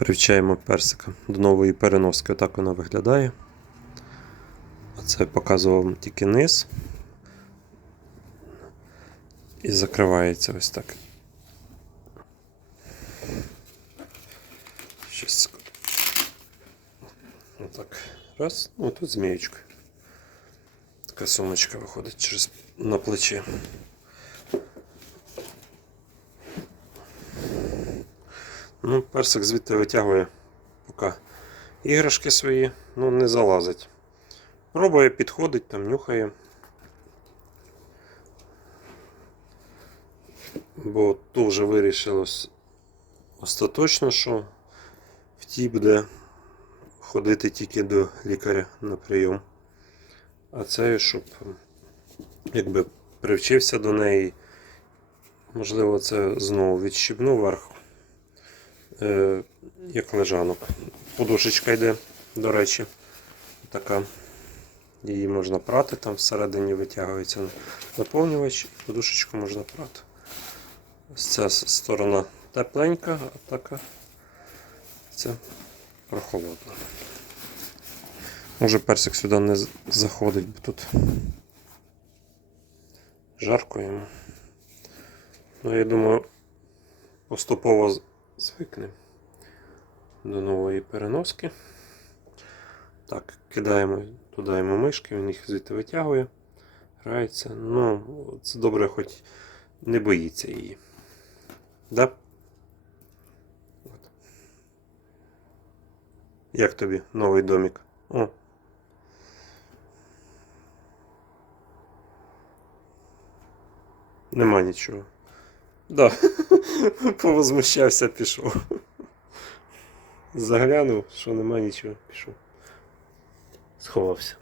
Привчаємо персика до нової переноски. Отак вона виглядає. Оце показував тільки низ. І закривається ось так. Секунду. Отак. Раз. Ну тут змієчка. Така сумочка виходить через на плечі. Ну, персик звідти витягує поки іграшки свої, ну не залазить. Пробує, підходить, там нюхає. Бо тут вже вирішилось остаточно, що в тій буде ходити тільки до лікаря на прийом. А це щоб якби привчився до неї. Можливо, це знову відщібну вверх е, як лежанок. Подушечка йде, до речі, така. Її можна прати, там всередині витягується наповнювач, і подушечку можна прати. Ось ця сторона тепленька, а така це прохолодна. Може персик сюди не заходить, бо тут жарко йому. Ну, я думаю, поступово з- звикне до нової переноски. Так, кидаємо йому мишки, він їх звідти витягує, грається. Ну, це добре, хоч не боїться її. Да? От. Як тобі новий домик? О. Нема нічого. Да. Повозмущався, пішов. Заглянув, що нема нічого, пішов. Сховався.